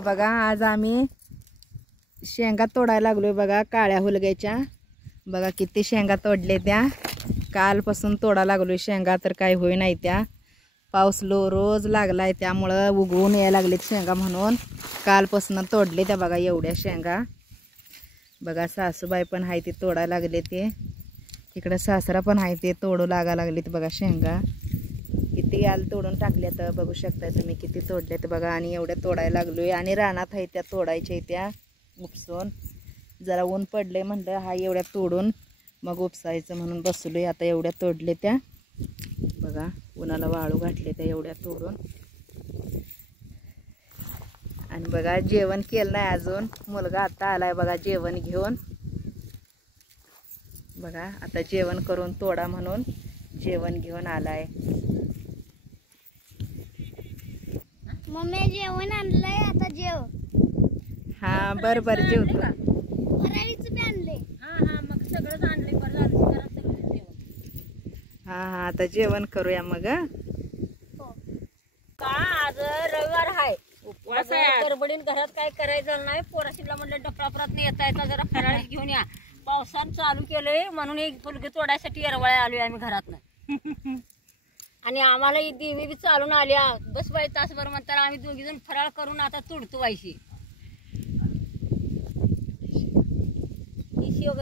तर बघा आज आम्ही शेंगा तोडायला लागलोय बघा काळ्या हुलग्याच्या। बघा किती शेंगा तोडले त्या, कालपासून तोडा लागलोय शेंगा तर काही होई नाही त्या। पाऊस रोज लागलाय त्यामुळं उगवून यायला लागलेत शेंगा म्हणून कालपासून तोडले त्या। बघा एवढ्या शेंगा। बघा सासूबाई पण आहे ते तोडायला लागले ते, इकडे सासरा पण आहे ते तोडू लागायला लागलेत बघा शेंगा। किती आल तोडून टाकल्या तर बघू शकता तुम्ही किती तोडल्यात बघा। आणि एवढ्या तोडायला लागलोय आणि रानात आहे त्या तोडायच्या त्या उपसून। जरा ऊन पडले म्हणलं हा एवढ्या तोडून मग उपसायचं म्हणून बसलोय। आता एवढ्या तोडले त्या बघा, उन्हाला वाळू घातले त्या एवढ्या तोडून। आणि बघा जेवण केलं नाही अजून, मुलगा आता आलाय बघा जेवण घेऊन। बघा आता जेवण करून तोडा म्हणून जेवण घेऊन आलाय। मम्मी जेवण आणलंय आता जेव। हा बर बर जेवतो। फराळीचं बी आणलंय। मग सगळंच आणलंय, बरं झालं सगळं जेवण। हा आता जेवण करूया मग। का आज रविवार आहे, उपवास आहे। गडबडीन घरात काय करायचं नाही। पोराशीला म्हणलं डफरापरात नाही येता येता जरा फराळी घेऊन या। पावसानं चालू केलंय म्हणून एक फुलगे तोडायसाठी येरवळ्या आलोय आम्ही घरातनं। आणि आम्हाला ही देवी बी चालून आल्या, बस बाई तासभर म्हणतात आम्ही दोघी जण फराळ करून आता तुडतो व्हायची।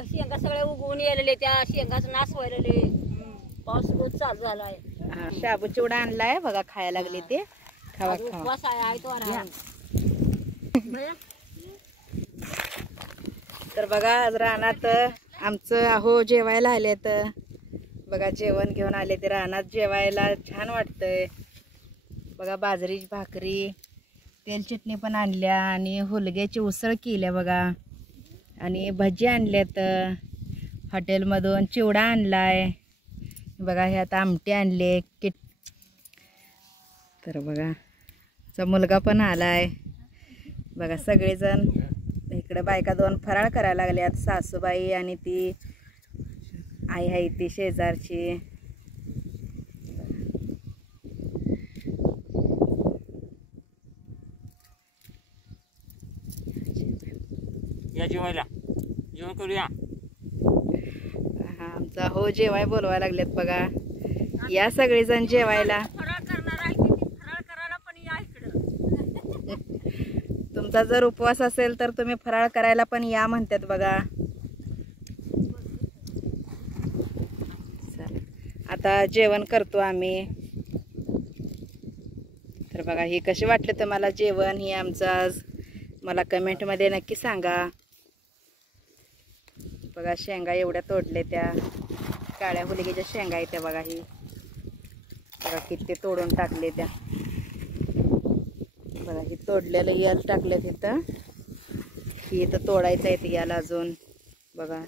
शेंगा सगळ्या उगवून यायलेले, त्या शेंगाचा नाश व्हायलेले, पाऊस रोज चालू झालाय। शाबू चिवडा आणलाय बघा खायला लागले ते, खावा खावा। उपवास आहे तो तर बघा आज रानात आमचं अहो जेवायला आले तर बघा जेवण घेऊन आले ते रानात जेवायला छान वाटतंय बघा। बाजरीची भाकरी, तेल चटणी पण आणल्या आणि हुलग्याची उसळ केल्या बघा। आणि भजी आणल्यात हॉटेलमधून, चिवडा आणलाय बघा। हे आता आमटी आणले किट। तर बघा चा मुलगा पण आलाय बघा। सगळेजण इकडे बायका दोन फराळ करायला लागल्यात, सासूबाई आणि ती आई आहे ती शेजारची। या जेवायला, जेवण करूया। हा आमचा हो जेवाय बोलवायला लागलेत बघा। या सगळेजण जेवायला। फराळ करणार आहे ती फराळ करायला पण या इकडं। तुमचा जर उपवास असेल तर तुम्ही फराळ करायला पण या म्हणतात बघा। आता जेवण करतो आम्ही। तर बघा हे कसे वाटले तुम्हाला जेवण हे आमचं आज, मला कमेंटमध्ये नक्की सांगा। बघा शेंगा एवढ्या तोडले त्या, काळ्या हुलग्याच्या शेंगा आहेत त्या बघा। ही बघा किती तोडून टाकले त्या बघा। ही तोडलेलं यल टाकले तिथं, ही इथं तोडायचं आहे ते याला अजून बघा।